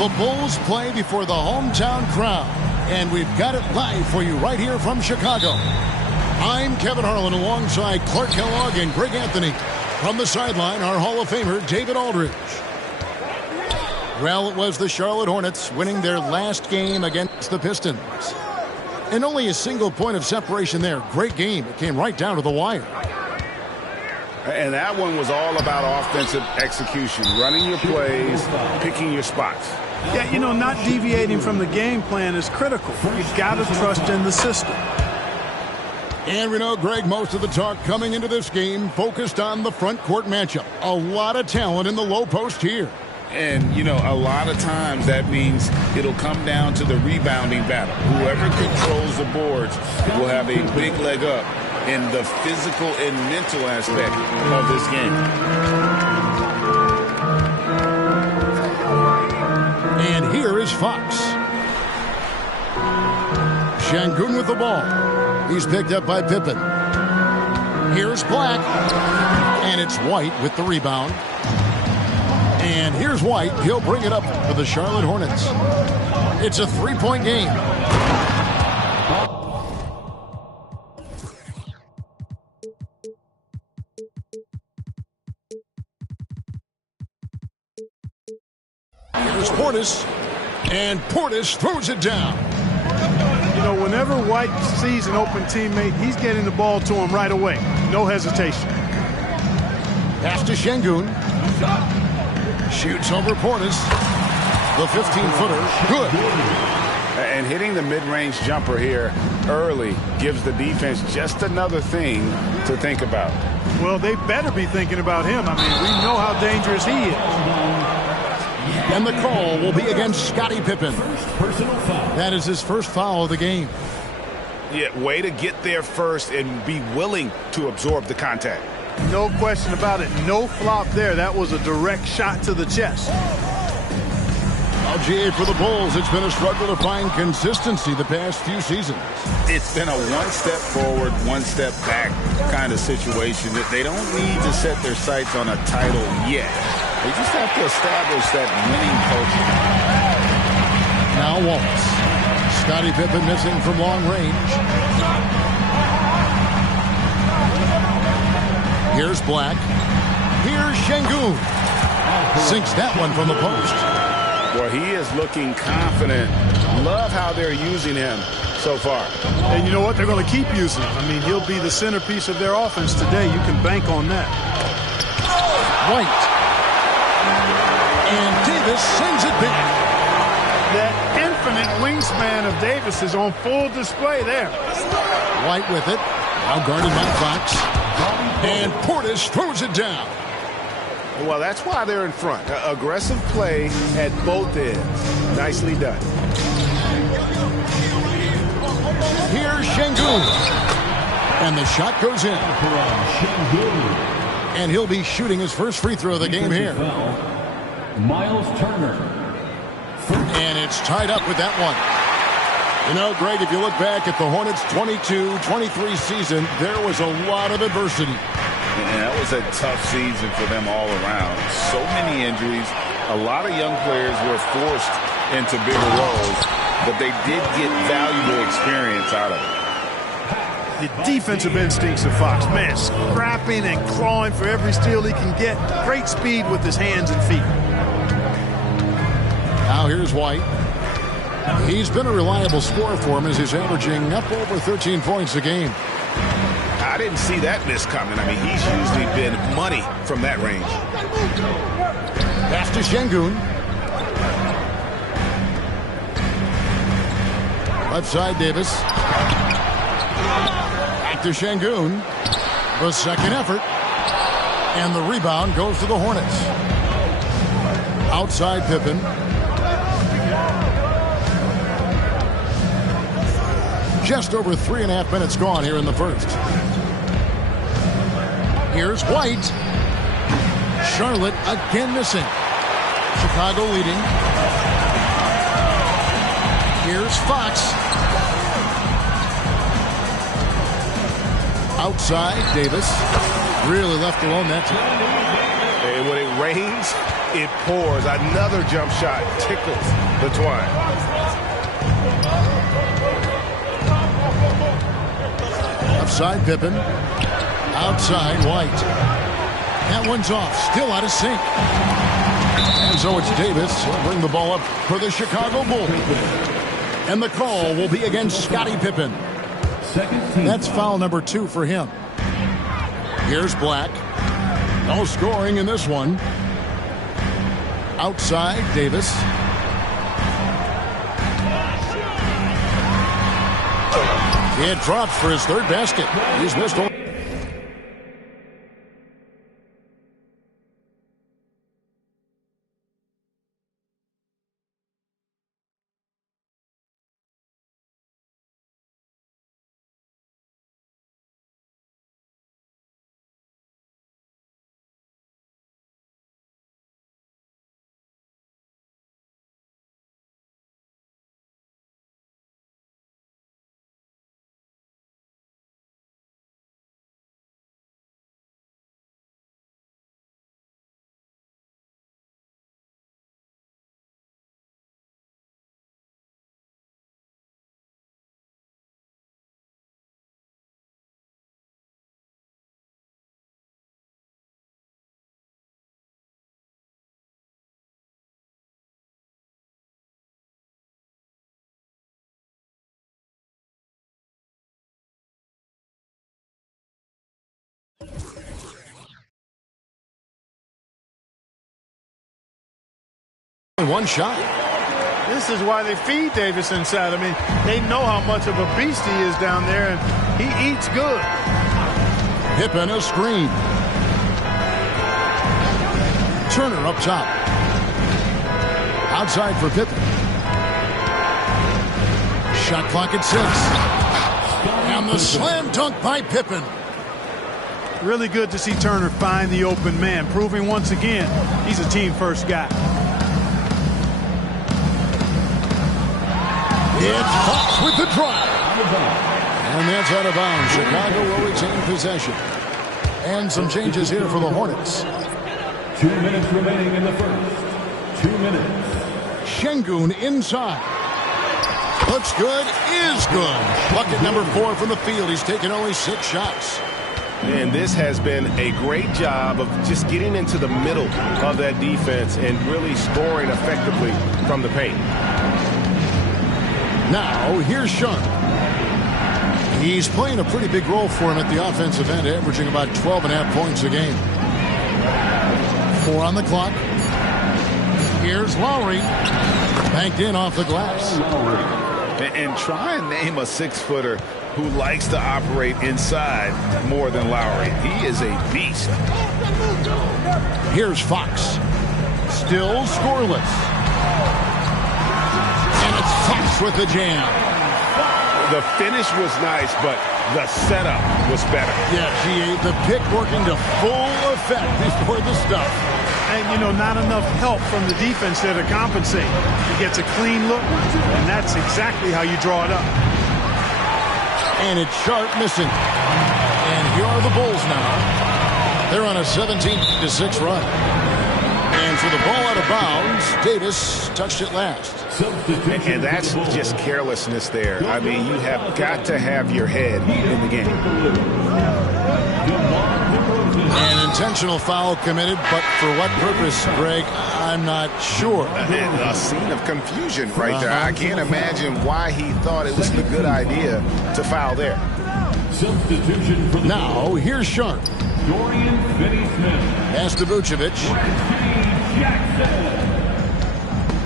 The Bulls play before the hometown crowd, and we've got it live for you right here from Chicago. I'm Kevin Harlan alongside Clark Kellogg and Greg Anthony. From the sideline, our Hall of Famer, David Aldridge. Well, it was the Charlotte Hornets winning their last game against the Pistons. And only a single point of separation there. Great game. It came right down to the wire. And that one was all about offensive execution, running your plays, picking your spots. Yeah, you know, not deviating from the game plan is critical. You've got to trust in the system. And we know, Greg, most of the talk coming into this game focused on the front court matchup. A lot of talent in the low post here. And, you know, a lot of times that means it'll come down to the rebounding battle. Whoever controls the boards will have a big leg up in the physical and mental aspect of this game. And here is Fox. Şengün with the ball. He's picked up by Pippen. Here's Black. And it's White with the rebound. And here's White. He'll bring it up for the Charlotte Hornets. It's a three-point game. Here's Portis. And Portis throws it down. You know, whenever White sees an open teammate, he's getting the ball to him right away. No hesitation. Pass to Şengün. Shoots over Portis. The 15-footer. Good. And hitting the mid-range jumper here early gives the defense just another thing to think about. Well, they better be thinking about him. I mean, we know how dangerous he is. And the call will be against Scottie Pippen. That is his first foul of the game. Yeah, way to get there first and be willing to absorb the contact. No question about it. No flop there. That was a direct shot to the chest. LGA for the Bulls. It's been a struggle to find consistency the past few seasons. It's been a one step forward, one step back kind of situation. That they don't need to set their sights on a title yet. They just have to establish that winning culture. Now Wallace. Scottie Pippen missing from long range. Here's Black. Here's Şengün. Sinks that one from the post. Well, he is looking confident. Love how they're using him so far. And you know what? They're going to keep using him. I mean, he'll be the centerpiece of their offense today. You can bank on that. White. And Davis sends it back. That infinite wingspan of Davis is on full display there. White with it. Now guarded by Fox. And Portis throws it down. Well, that's why they're in front. Aggressive play at both ends. Nicely done. Here's Şengün. And the shot goes in. And he'll be shooting his first free throw of the game here. Miles Turner. And it's tied up with that one. You know, Greg, if you look back at the Hornets' 22-23 season, there was a lot of adversity. And that was a tough season for them all around. So many injuries. A lot of young players were forced into bigger roles, but they did get valuable experience out of it. The defensive instincts of Fox, man, scrapping and clawing for every steal he can get. Great speed with his hands and feet. Now here's White. He's been a reliable scorer for him as he's averaging up over 13 points a game. I didn't see that miss coming. I mean, he's usually been money from that range. Pass to Şengün. Left side, Davis. Back to Şengün. The second effort. And the rebound goes to the Hornets. Outside Pippen. Just over 3.5 minutes gone here in the first. Here's White. Charlotte again missing. Chicago leading. Here's Fox. Outside, Davis. Really left alone that time. What it rains, it pours. Another jump shot tickles the twine. Outside Pippen. Outside White. That one's off. Still out of sync. And so it's Davis. He'll bring the ball up for the Chicago Bulls. And the call will be against Scottie Pippen. That's foul number 2 for him. Here's Black. No scoring in this one. Outside Davis. It drops for his 3rd basket. He's missed all. One shot. This is why they feed Davis inside. I mean, they know how much of a beast he is down there, and he eats good. Pippen a screen. Turner up top. Outside for Pippen. Shot clock at 6. And the slam dunk by Pippen. Really good to see Turner find the open man, proving once again he's a team-first guy. It's Fox with the drive. And that's out of bounds. Chicago will retain possession. And some changes here for the Hornets. 2 minutes remaining in the first. 2 minutes. Şengün inside. Looks good, is good. Bucket number 4 from the field. He's taken only 6 shots. And this has been a great job of just getting into the middle of that defense and really scoring effectively from the paint. Now, here's Sharp. He's playing a pretty big role for him at the offensive end, averaging about 12.5 points a game. 4 on the clock. Here's Lowry. Banked in off the glass. And try and name a 6-footer who likes to operate inside more than Lowry. He is a beast. Here's Fox. Still scoreless. And it's Fox with the jam. The finish was nice, but the setup was better. Yeah, the pick working to full effect before the stuff. And, you know, not enough help from the defense there to compensate. He gets a clean look, and that's exactly how you draw it up. And it's Sharp missing. And here are the Bulls now. They're on a 17-6 run. And for the ball out of bounds, Davis touched it last. And that's just carelessness there. I mean, you have got to have your head in the game. An intentional foul committed, but for what purpose, Greg, I'm not sure. A scene of confusion right there. I can't imagine why he thought it was the good idea to foul there. Substitution for the now, here's Sharp. Dorian Finney-Smith. Pass to Vucevic.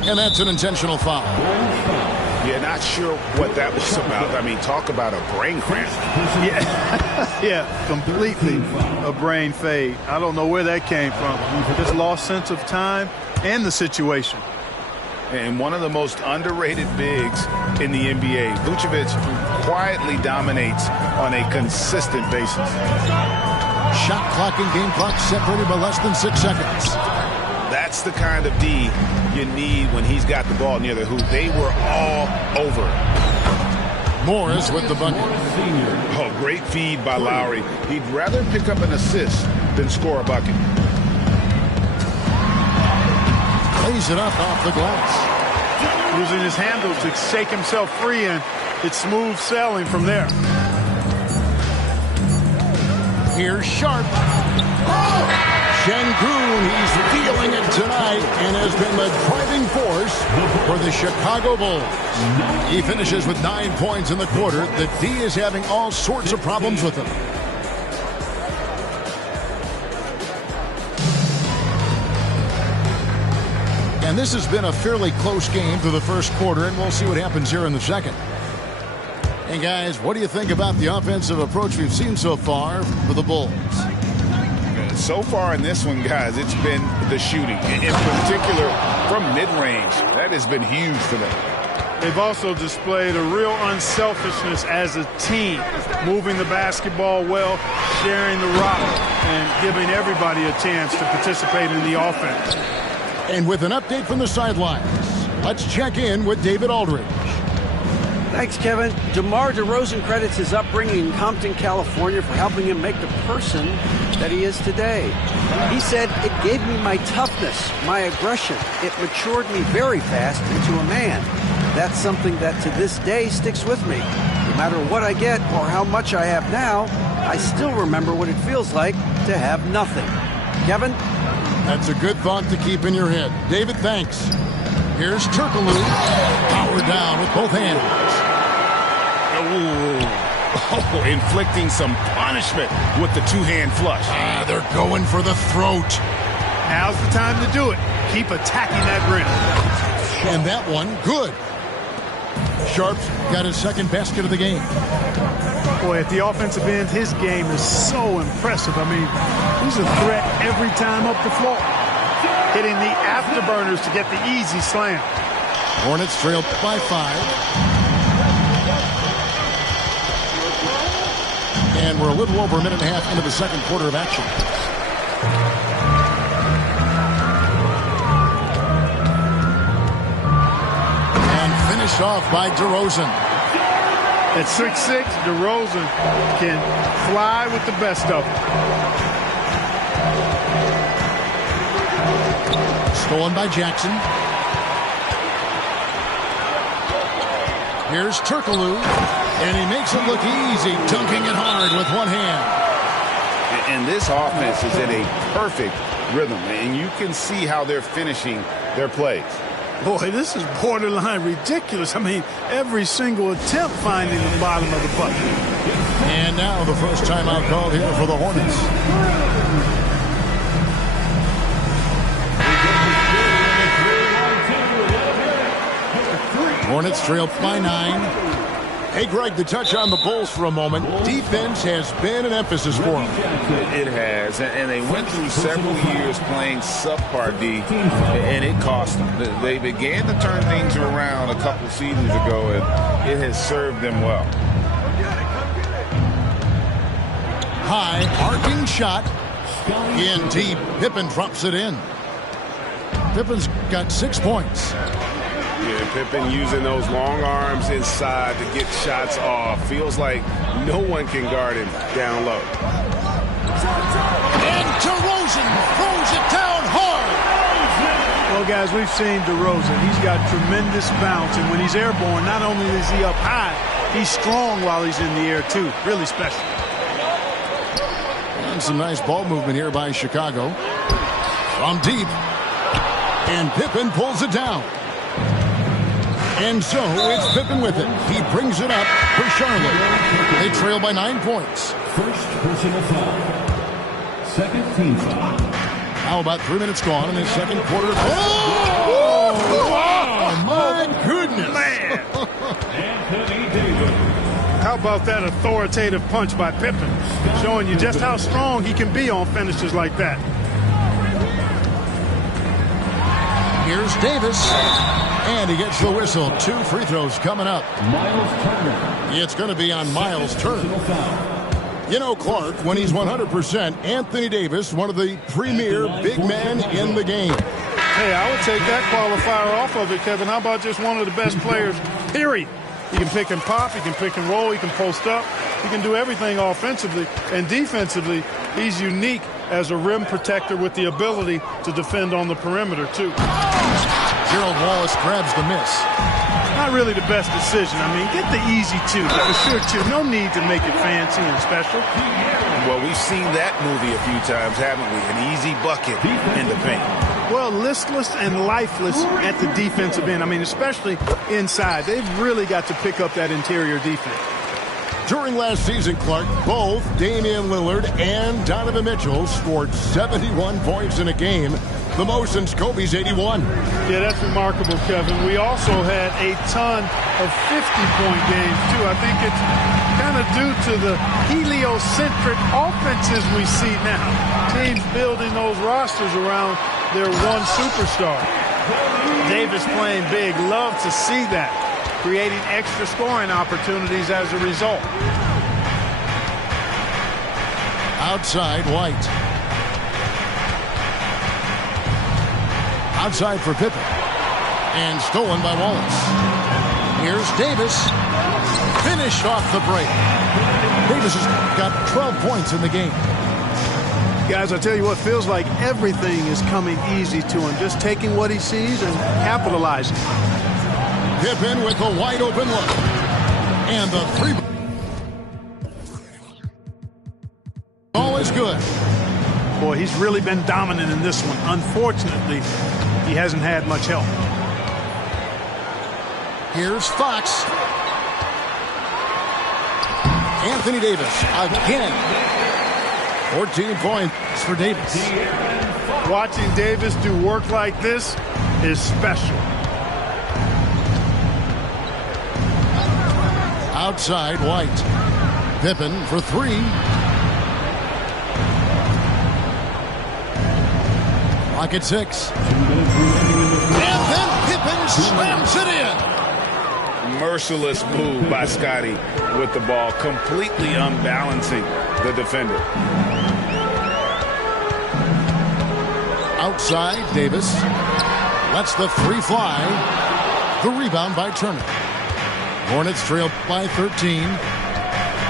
And that's an intentional foul. Yeah, not sure what that was about. I mean, talk about a brain cramp. Yeah, completely a brain fade. I don't know where that came from. Just lost sense of time and the situation. And one of the most underrated bigs in the NBA, Vucevic quietly dominates on a consistent basis. Shot clock and game clock separated by less than 6 seconds. That's the kind of D you need when he's got the ball near the hoop. They were all over. Morris with the bucket. Oh, great feed by Lowry. He'd rather pick up an assist than score a bucket. brings it up off the glass. Using his handle to shake himself free, and it's smooth sailing from there. Here's Sharp. Şengün, he's feeling it tonight and has been the driving force for the Chicago Bulls. He finishes with 9 points in the quarter. The D is having all sorts of problems with him. And this has been a fairly close game through the first quarter, and we'll see what happens here in the second. And guys, what do you think about the offensive approach we've seen so far for the Bulls? So far in this one, guys, it's been the shooting. In particular, from mid-range. That has been huge for them. They've also displayed a real unselfishness as a team, moving the basketball well, sharing the rock, and giving everybody a chance to participate in the offense. And with an update from the sidelines, let's check in with David Aldridge. Thanks, Kevin. DeMar DeRozan credits his upbringing in Compton, California for helping him make the person that he is today. He said, "It gave me my toughness, my aggression. It matured me very fast into a man. That's something that to this day sticks with me. No matter what I get or how much I have now, I still remember what it feels like to have nothing." Kevin? That's a good thought to keep in your head. David, thanks. Here's Turkoglu. Power down with both hands. Oh, inflicting some punishment with the two-hand flush. They're going for the throat. Now's the time to do it. Keep attacking that rim. And that one, good. Sharp's got his second basket of the game. Boy, at the offensive end, his game is so impressive. I mean, he's a threat every time up the floor. Hitting the afterburners to get the easy slam. Hornets trail by 5. And we're a little over a minute and a half into the second quarter of action. And finished off by DeRozan. At 6'6", DeRozan can fly with the best of them. Stolen by Jackson. Here's Turkoglu, and he makes it look easy, dunking it hard with one hand. And this offense is in a perfect rhythm, and you can see how they're finishing their plays. Boy, this is borderline ridiculous. I mean, every single attempt finding the bottom of the bucket. And now the first timeout called here for the Hornets. Hornets trail by 9. Hey, Greg, to touch on the Bulls for a moment, defense has been an emphasis for them. It has, and they went through several years playing subpar D, and it cost them. They began to turn things around a couple seasons ago, and it has served them well. High, arcing shot. In deep, Pippen drops it in. Pippen's got 6 points. Yeah, Pippen using those long arms inside to get shots off. Feels like no one can guard him down low. And DeRozan throws it down hard. Well, guys, we've seen DeRozan. He's got tremendous bounce, and when he's airborne, not only is he up high, he's strong while he's in the air, too. Really special. And some nice ball movement here by Chicago. From deep. And Pippen pulls it down. And so it's Pippen with it. He brings it up for Charlotte. They trail by 9 points. First personal foul. Second team foul. How about 3 minutes gone in the second quarter? Oh, my goodness. Man. Anthony Davis. How about that authoritative punch by Pippen? Showing you just how strong he can be on finishes like that. Here's Davis. And he gets the whistle. 2 free throws coming up. Miles Turner. It's going to be on Miles Turner. You know, Clark, when he's 100%, Anthony Davis, one of the premier big men in the game. Hey, I would take that qualifier off of it, Kevin. How about just one of the best players, period? He can pick and pop, he can pick and roll, he can post up. He can do everything offensively. And defensively, he's unique as a rim protector with the ability to defend on the perimeter, too. Gerald Wallace grabs the miss. Not really the best decision. I mean, get the easy two, but for sure, too. No need to make it fancy and special. Well, we've seen that movie a few times, haven't we? An easy bucket in the paint. Well, listless and lifeless at the defensive end. I mean, especially inside. They've really got to pick up that interior defense. During last season, Clark, both Damian Lillard and Donovan Mitchell scored 71 points in a game, the most since Kobe's 81. Yeah, that's remarkable, Kevin. We also had a ton of 50-point games, too. I think it's kind of due to the heliocentric offenses we see now. Teams building those rosters around their one superstar. Davis playing big. Love to see that. Creating extra scoring opportunities as a result. Outside, White. Outside for Pippen. And stolen by Wallace. Here's Davis. Finished off the break. Davis has got 12 points in the game. Guys, I tell you what, feels like everything is coming easy to him. Just taking what he sees and capitalizing. Pippen with a wide open look. And the three ball is good. Boy, he's really been dominant in this one. Unfortunately, he hasn't had much help. Here's Fox. Anthony Davis again. 14 points for Davis. Watching Davis do work like this is special. Outside, White. Pippen for three. Clock at 6. And then Pippen slams it in. Merciless move by Scotty with the ball, completely unbalancing the defender. Outside, Davis lets the three fly. The rebound by Turner. Hornets trail by 13.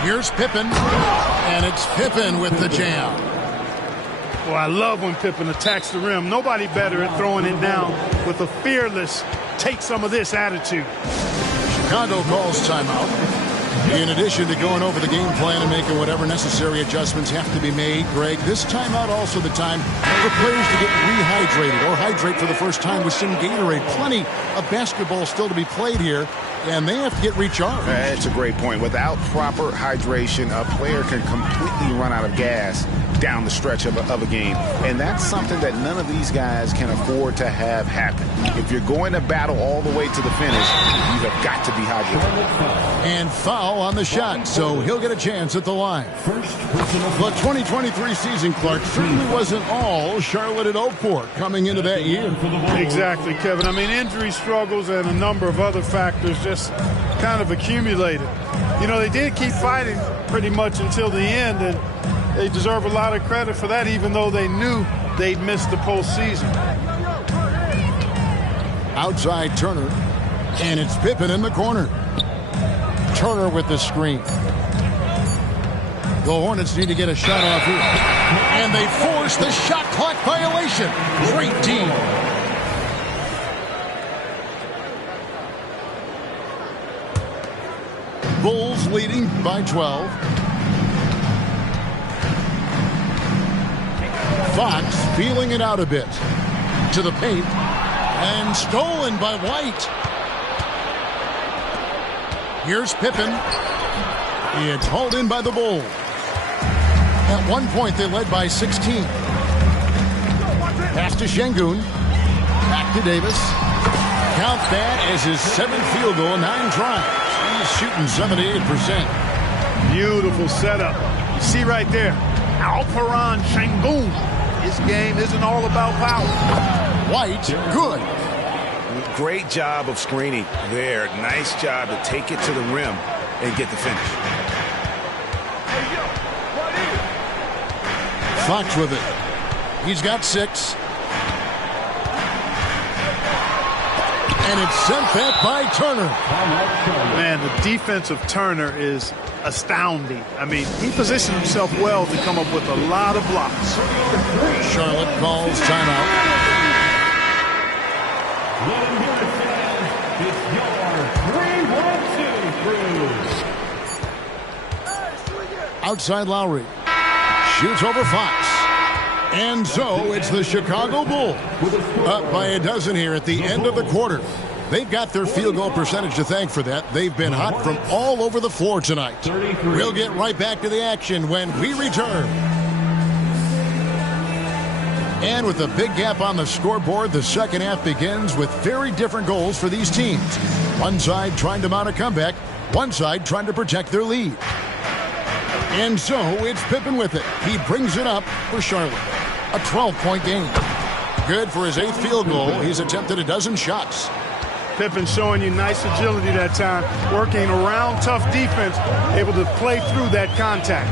Here's Pippen. And it's Pippen with the jam. Well, I love when Pippen attacks the rim. Nobody better at throwing it down with a fearless, take some of this attitude. Chicago calls timeout. In addition to going over the game plan and making whatever necessary adjustments have to be made, Greg, this timeout also the time for players to get rehydrated or hydrate for the first time with some Gatorade. Plenty of basketball still to be played here, and they have to get recharged. That's a great point. Without proper hydration, a player can completely run out of gas down the stretch of a game. And that's something that none of these guys can afford to have happen. If you're going to battle all the way to the finish, you have got to be hydrated. And foul on the shot, so he'll get a chance at the line. The 2023 season, Clark, certainly wasn't all Charlotte and Oakport coming into that year. Exactly, Kevin. I mean, injury struggles and a number of other factors just kind of accumulated. You know, they did keep fighting pretty much until the end, and they deserve a lot of credit for that, even though they knew they'd missed the postseason. Outside Turner, and it's Pippen in the corner. Turner with the screen. The Hornets need to get a shot off here. And they force the shot clock violation. Great team. Bulls leading by 12. Fox feeling it out a bit. To the paint. And stolen by White. Here's Pippen. It's hauled in by the Bulls. At one point, they led by 16. Pass to Şengün. Back to Davis. Count that as his 7th field goal, 9 tries. He's shooting 78%. Beautiful setup. You see right there, Alperen Şengün. His game isn't all about power. White, good. Great job of screening there. Nice job to take it to the rim and get the finish. Fox with it. He's got 6. And it's sent back by Turner. Man, the defense of Turner is astounding. I mean, he positioned himself well to come up with a lot of blocks. Charlotte calls timeout. Let him hear it, fans. It's your 3-1-2 crew. Outside Lowry. Shoots over Fox. And so it's the Chicago Bulls up by a dozen here at the end of the quarter. They've got their field goal percentage to thank for that. They've been hot from all over the floor tonight. We'll get right back to the action when we return. And with a big gap on the scoreboard, the second half begins with very different goals for these teams. One side trying to mount a comeback, one side trying to protect their lead. And so it's Pippen with it. He brings it up for Charlotte. A 12-point game. Good for his 8th field goal. He's attempted a dozen shots. Pippen showing you nice agility that time, working around tough defense, able to play through that contact.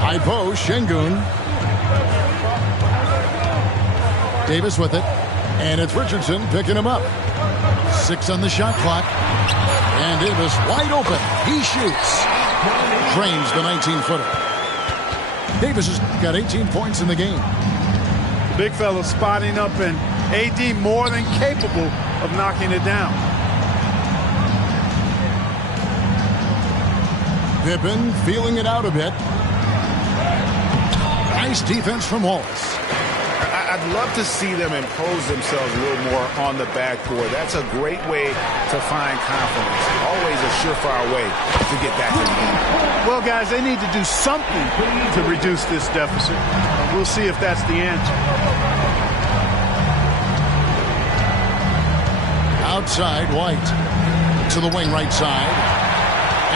High post, Şengün. Davis with it. And it's Richardson picking him up. 6 on the shot clock. And Davis wide open. He shoots. Drains the 19-footer. Davis has got 18 points in the game. Big fella spotting up, and AD more than capable of knocking it down. Pippen feeling it out a bit. Nice defense from Wallace. I'd love to see them impose themselves a little more on the backboard. That's a great way to find confidence. Always a surefire way to get back in the game. Well, guys, they need to do something to reduce this deficit. We'll see if that's the answer. Outside, White. To the wing right side.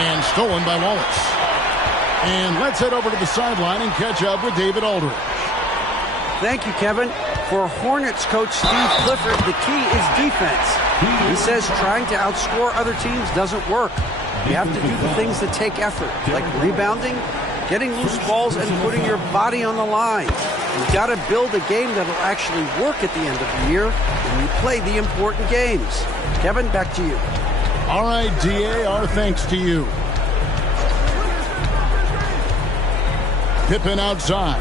And stolen by Wallace. And let's head over to the sideline and catch up with David Aldridge. Thank you, Kevin. For Hornets coach Steve Clifford, the key is defense. He says trying to outscore other teams doesn't work. You have to do the things that take effort, like rebounding, getting loose balls, and putting your body on the line. You've got to build a game that'll actually work at the end of the year when you play the important games. Kevin, back to you. All right, DA, our thanks to you. Pippen outside.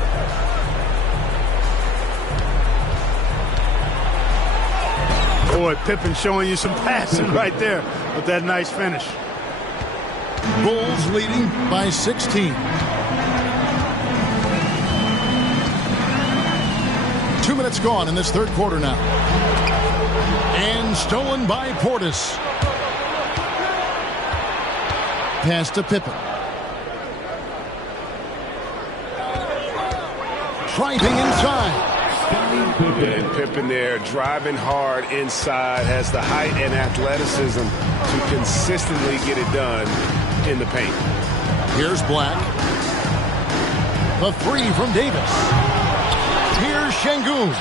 Boy, Pippen showing you some passing right there with that nice finish. Bulls leading by 16. 2 minutes gone in this third quarter now. And stolen by Portis. Pass to Pippen. Driving inside. And Pippen there driving hard inside, has the height and athleticism to consistently get it done in the paint. Here's Black. The 3 from Davis. Here's Şengün.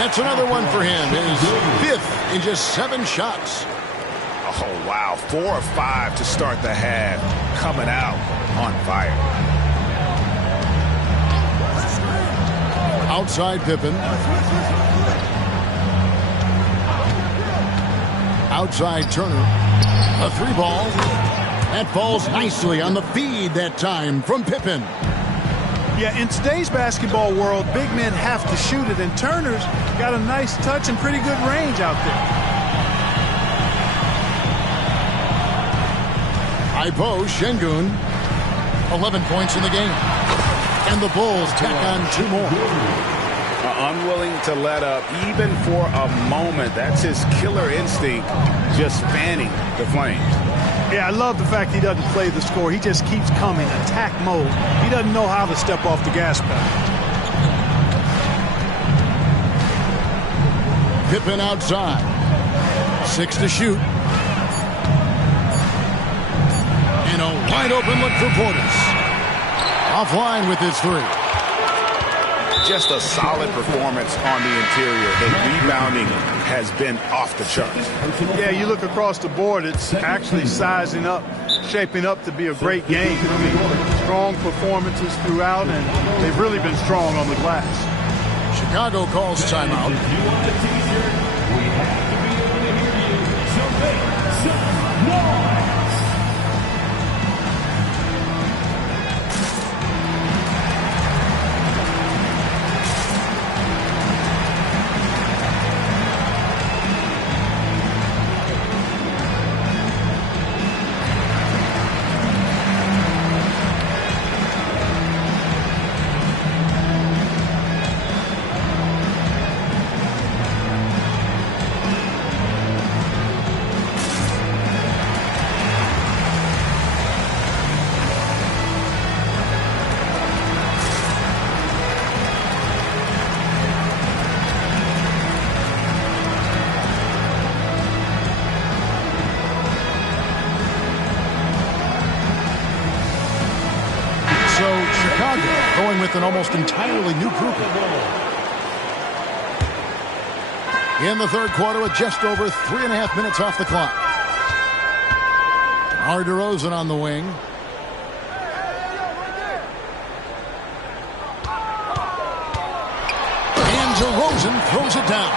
That's another one for him. His 5th in just 7 shots. Oh, wow. 4 or 5 to start the half. Coming out on fire. Outside Pippen. Outside Turner. A 3 ball. That falls nicely on the feed that time from Pippen. Yeah, in today's basketball world, big men have to shoot it, and Turner's got a nice touch and pretty good range out there. High post, Şengün. 11 points in the game. And the Bulls tack on 2 more. Unwilling to let up even for a moment. That's his killer instinct, just fanning the flames. Yeah, I love the fact he doesn't play the score. He just keeps coming, attack mode. He doesn't know how to step off the gas pedal. Pippen outside. 6 to shoot. And a wide open look for Portis. Offline with his 3. Just a solid performance on the interior. The rebounding has been off the charts. Yeah, you look across the board, it's actually sizing up, shaping up to be a great game. I mean, strong performances throughout, and they've really been strong on the glass. Chicago calls timeout. If you want the t-shirt, we have to be able to hear you. So make some Going with an almost entirely new group. In the third quarter with just over 3.5 minutes off the clock. DeRozan on the wing. And DeRozan throws it down.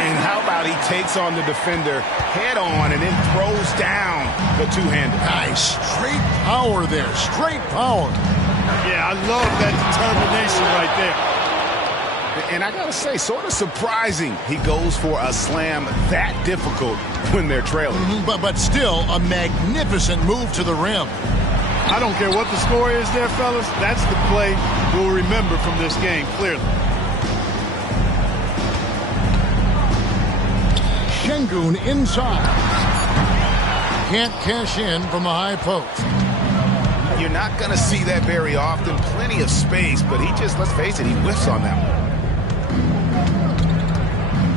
And how about he takes on the defender head on and then throws down the two-hander. Nice. Straight power there. Straight power. Yeah, I love that determination right there. And I got to say, sort of surprising he goes for a slam that difficult when they're trailing. But still a magnificent move to the rim. I don't care what the score is there, fellas. That's the play we'll remember from this game, clearly. Şengün inside. Can't cash in from the high post. You're not going to see that very often. Plenty of space, but he just, let's face it, he whiffs on that one.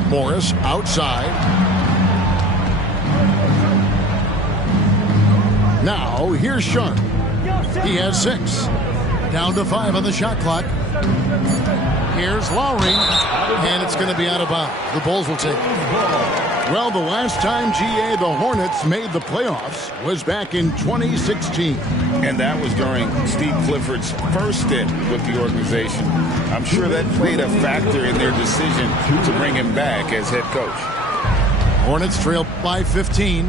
Morris outside. Now, here's Sharp. He has 6. Down to 5 on the shot clock. Here's Lowry. And it's going to be out of bounds. The Bulls will take it. Well, the last time, GA, the Hornets made the playoffs was back in 2016. And that was during Steve Clifford's first stint with the organization. I'm sure that played a factor in their decision to bring him back as head coach. Hornets trail by 15.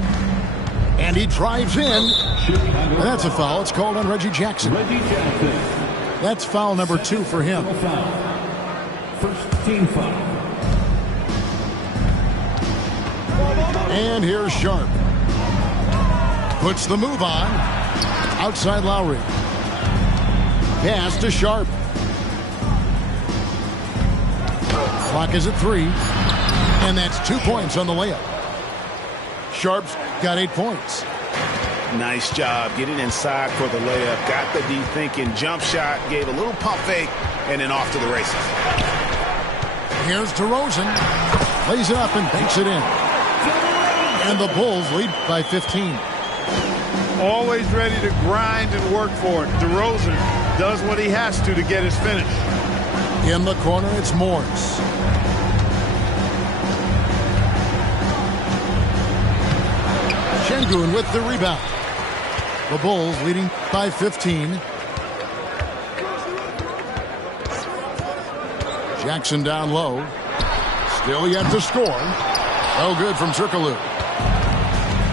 And he drives in. And that's a foul. It's called on Reggie Jackson. That's foul number 2 for him. First team foul. And here's Sharp. Puts the move on. Outside Lowry. Pass to Sharp. Clock is at 3. And that's 2 points on the layup. Sharp's got 8 points. Nice job getting inside for the layup. Got the deep thinking jump shot. Gave a little pump fake. And then off to the races. Here's DeRozan. Lays it up and banks it in. And the Bulls lead by 15. Always ready to grind and work for it. DeRozan does what he has to get his finish. In the corner, it's Morris. Şengün with the rebound. The Bulls leading by 15. Jackson down low. Still yet to score. No good from Turkoglu.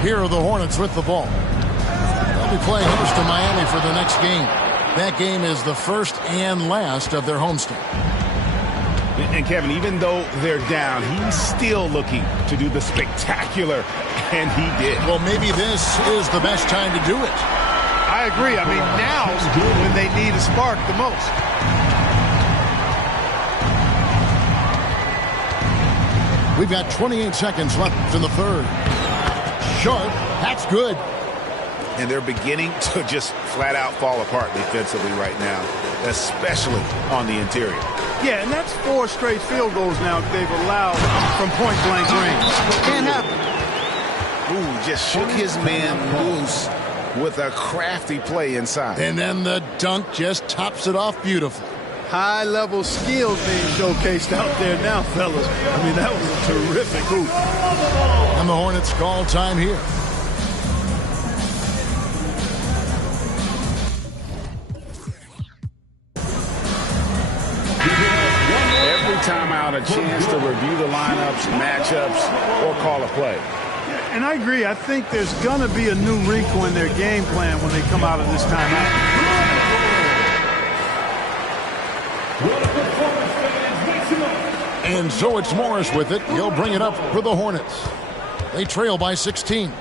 Here are the Hornets with the ball. They'll be playing host to Miami for the next game. That game is the first and last of their homestand. And Kevin, even though they're down, he's still looking to do the spectacular, and he did. Well, maybe this is the best time to do it. I agree. I mean, now's when they need a spark the most. We've got 28 seconds left in the third. Sharp, that's good. And they're beginning to just flat out fall apart defensively right now, especially on the interior. Yeah, and that's 4 straight field goals now they've allowed from point-blank range. Can't happen. Ooh, just shook his man loose with a crafty play inside. And then the dunk just tops it off beautifully. High-level skills being showcased out there now, fellas. I mean, that was a terrific hoop. And the Hornets call time here. Every time out, a chance to review the lineups, matchups, or call a play. And I agree. I think there's going to be a new wrinkle in their game plan when they come out of this timeout. And so it's Morris with it. He'll bring it up for the Hornets. They trail by 16.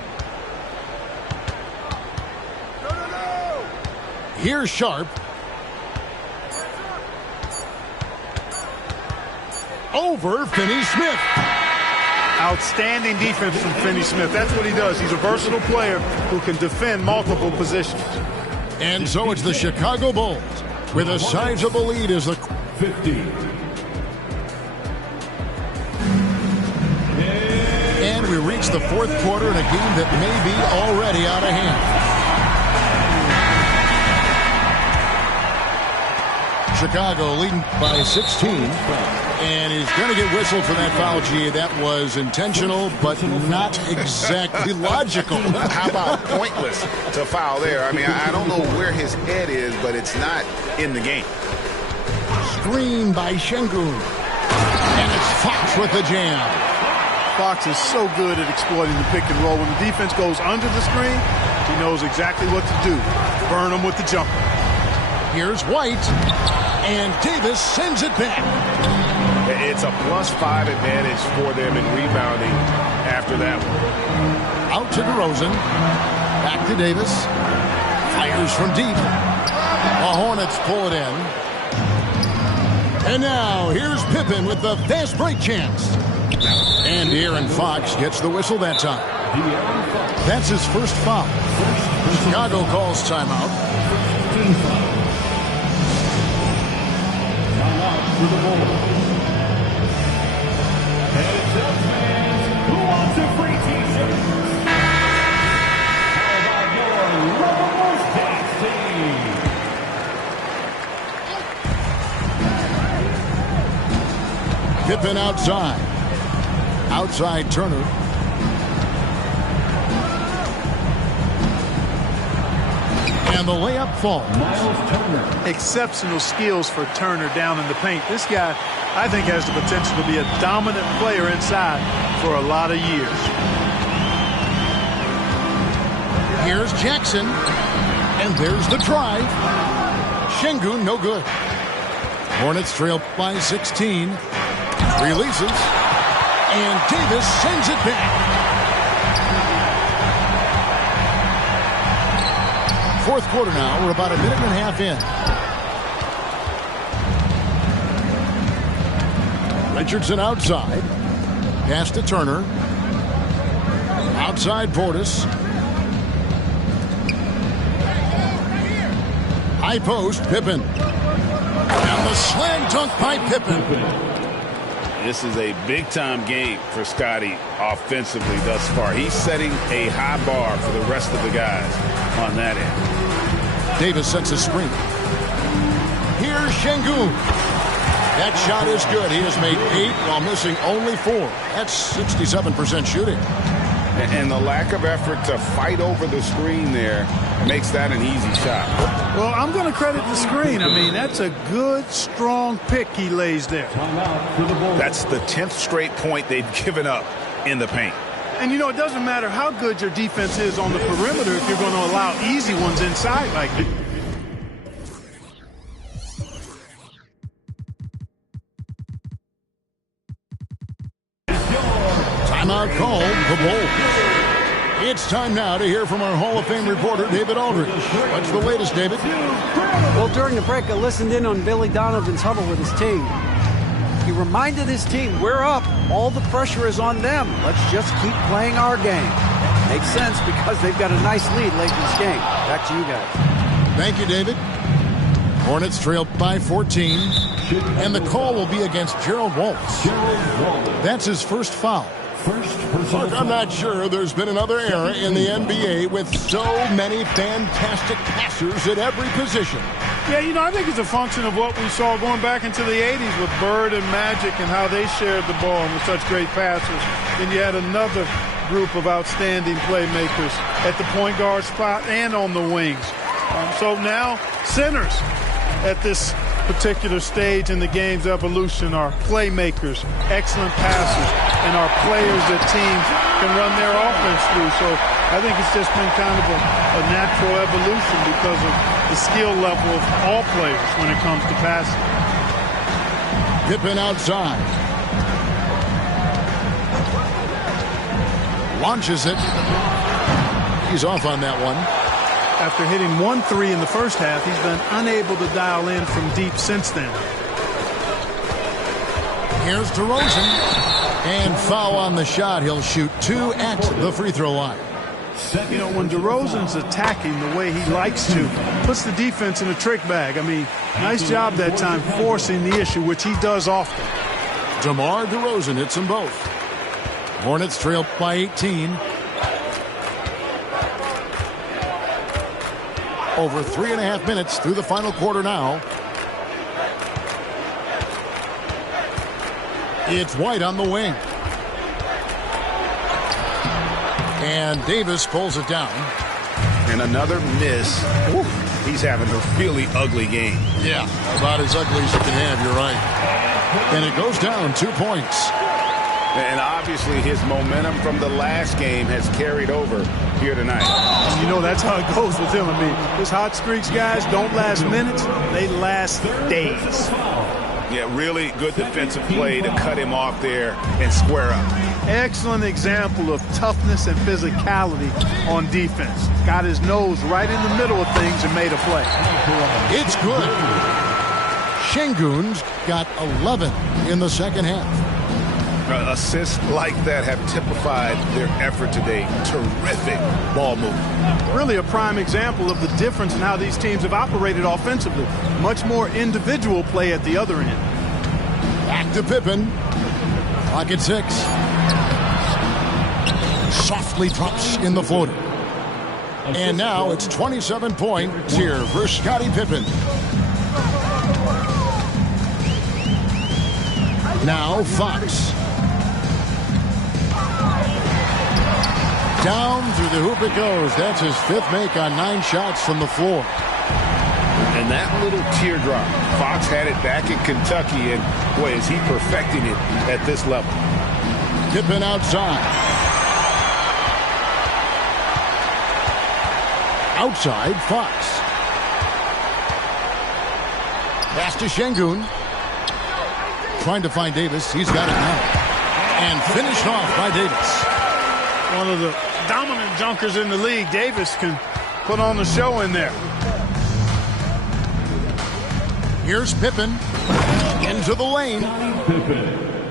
Here's Sharp. Over Finney-Smith. Outstanding defense from Finney-Smith. That's what he does. He's a versatile player who can defend multiple positions. And so it's the Chicago Bulls with a sizable lead as the 50. And we reach the fourth quarter in a game that may be already out of hand. Chicago leading by 16. And he's going to get whistled for that foul, G. That was intentional, but not exactly logical. How about pointless to foul there? I mean, I don't know where his head is, but it's not in the game. Screen by Şengün. And it's Fox with the jam. Fox is so good at exploiting the pick and roll. When the defense goes under the screen, he knows exactly what to do. Burn them with the jumper. Here's White. And Davis sends it back. It's a +5 advantage for them in rebounding after that one. Out to DeRozan. Back to Davis. Fires from deep. The Hornets pull it in. And now here's Pippen with the fast break chance. And De'Aaron Fox gets the whistle that time. That's his first foul. Chicago calls timeout. Timeout for the Bulls. Heads up, fans. Who wants a free t-shirt? How about your Rebels dance team? Pippen outside. Outside Turner. And the layup falls. Miles Turner. Exceptional skills for Turner down in the paint. This guy, I think, has the potential to be a dominant player inside for a lot of years. Here's Jackson. And there's the drive. Şengün, no good. Hornets trail by 16. Releases. And Davis sends it back. Fourth quarter now. We're about a minute and a half in. Richardson outside. Pass to Turner. Outside Portis. High post, Pippen. And the slam dunk by Pippen. This is a big-time game for Scotty offensively thus far. He's setting a high bar for the rest of the guys on that end. Davis sets a screen. Here's Şengün. That shot is good. He has made 8 while missing only 4. That's 67% shooting. And the lack of effort to fight over the screen there makes that an easy shot. Well, I'm going to credit the screen. I mean, that's a good, strong pick he lays there. Timeout for the Bulls. That's the 10th straight point they've given up in the paint. And, you know, it doesn't matter how good your defense is on the perimeter if you're going to allow easy ones inside like this. Timeout called, the Bulls. It's time now to hear from our Hall of Fame reporter, David Aldridge. What's the latest, David? Well, during the break, I listened in on Billy Donovan's huddle with his team. He reminded his team, we're up. All the pressure is on them. Let's just keep playing our game. Makes sense because they've got a nice lead late in this game. Back to you guys. Thank you, David. Hornets trail by 14. And the call will be against Gerald Waltz. That's his first foul. Look, I'm not sure there's been another era in the NBA with so many fantastic passers at every position. Yeah, you know, I think it's a function of what we saw going back into the 80s with Bird and Magic and how they shared the ball and were such great passers. Then you had another group of outstanding playmakers at the point guard spot and on the wings. So now centers at this particular stage in the game's evolution are playmakers, excellent passers, and are players that teams can run their offense through. So I think it's just been kind of a natural evolution because of the skill level of all players when it comes to passing. Pippen outside. Launches it. He's off on that one. After hitting 1-3 in the first half, he's been unable to dial in from deep since then. Here's DeRozan. And foul on the shot. He'll shoot 2 at the free throw line. You know, when DeRozan's attacking the way he likes to, puts the defense in a trick bag. I mean, nice job that time forcing the issue, which he does often. DeMar DeRozan hits them both. Hornets trail by 18. Over 3.5 minutes through the final quarter now. It's White on the wing. And Davis pulls it down. And another miss. Ooh, he's having a really ugly game. Yeah, about as ugly as you can have, you're right. And it goes down 2 points. And obviously his momentum from the last game has carried over here tonight. And you know, that's how it goes with him. I mean, his hot streaks, guys, don't last minutes. They last days. Yeah, really good defensive play to cut him off there and square up. Excellent example of toughness and physicality on defense. Got his nose right in the middle of things and made a play. It's good. Şengün's got 11 in the second half. Assists like that have typified their effort today. Terrific ball movement. Really a prime example of the difference in how these teams have operated offensively. Much more individual play at the other end. Back to Pippen. Clock at 6. Softly drops in the floater. And now it's 27 points here for Scottie Pippen. Now Fox. Down through the hoop it goes. That's his 5th make on 9 shots from the floor. And that little teardrop, Fox had it back in Kentucky, and boy, is he perfecting it at this level. Pippen outside. Outside, Fox. Pass to Şengün. Trying to find Davis. He's got it now. And finished off by Davis. One of the dominant junkers in the league. Davis can put on the show in there. Here's Pippen into the lane.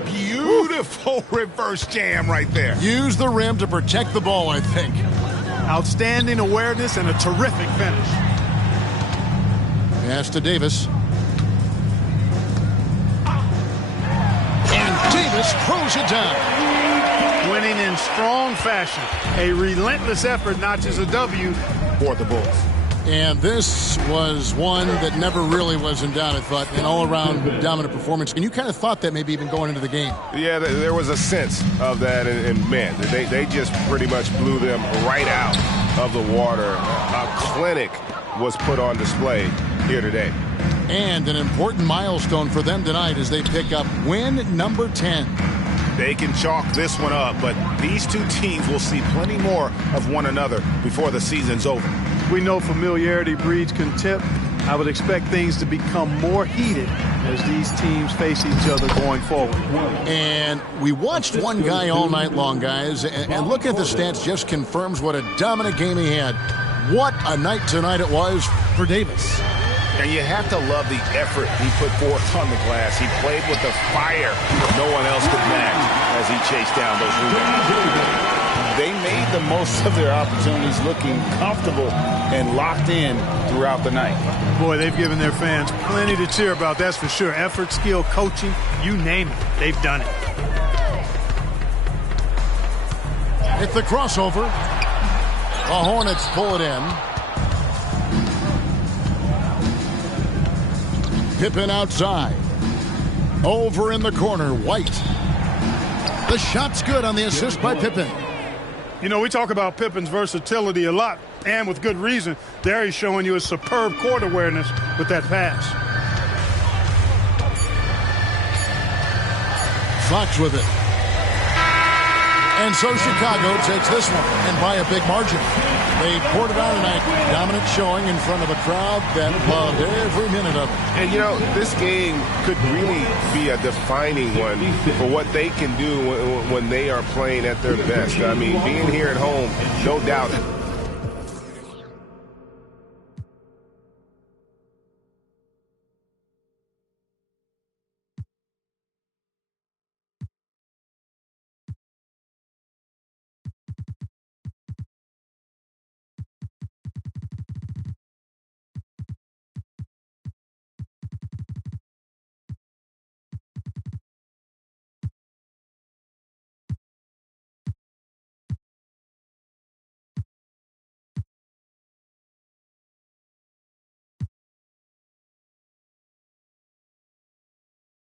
Beautiful reverse jam right there. Use the rim to protect the ball, I think. Outstanding awareness and a terrific finish. Pass to Davis. And Davis throws it down. Winning in strong fashion. A relentless effort notches a W for the Bulls. And this was one that never really was in doubt, I thought. An all-around dominant performance. And you kind of thought that maybe even going into the game. Yeah, there was a sense of that. And man, they just pretty much blew them right out of the water. A clinic was put on display here today. And an important milestone for them tonight as they pick up win number 10. They can chalk this one up, but these two teams will see plenty more of one another before the season's over. We know familiarity breeds contempt. I would expect things to become more heated as these teams face each other going forward. And we watched one guy all night long, guys, and looking at the stats just confirms what a dominant game he had. What a night tonight it was for Davis. And you have to love the effort he put forth on the glass. He played with the fire no one else could match as he chased down those rebounds. They made the most of their opportunities, looking comfortable and locked in throughout the night. Boy, they've given their fans plenty to cheer about, that's for sure. Effort, skill, coaching, you name it, they've done it. It's the crossover. The Hornets pull it in. Pippen outside. Over in the corner, White. The shot's good on the assist by Pippen. You know, we talk about Pippen's versatility a lot, and with good reason. There he's showing you a superb court awareness with that pass. Fox with it. And so Chicago takes this one, and by a big margin. They poured it on tonight. Dominant showing in front of a crowd that loved every minute of it. And, you know, this game could really be a defining one for what they can do when they are playing at their best. I mean, being here at home, no doubt.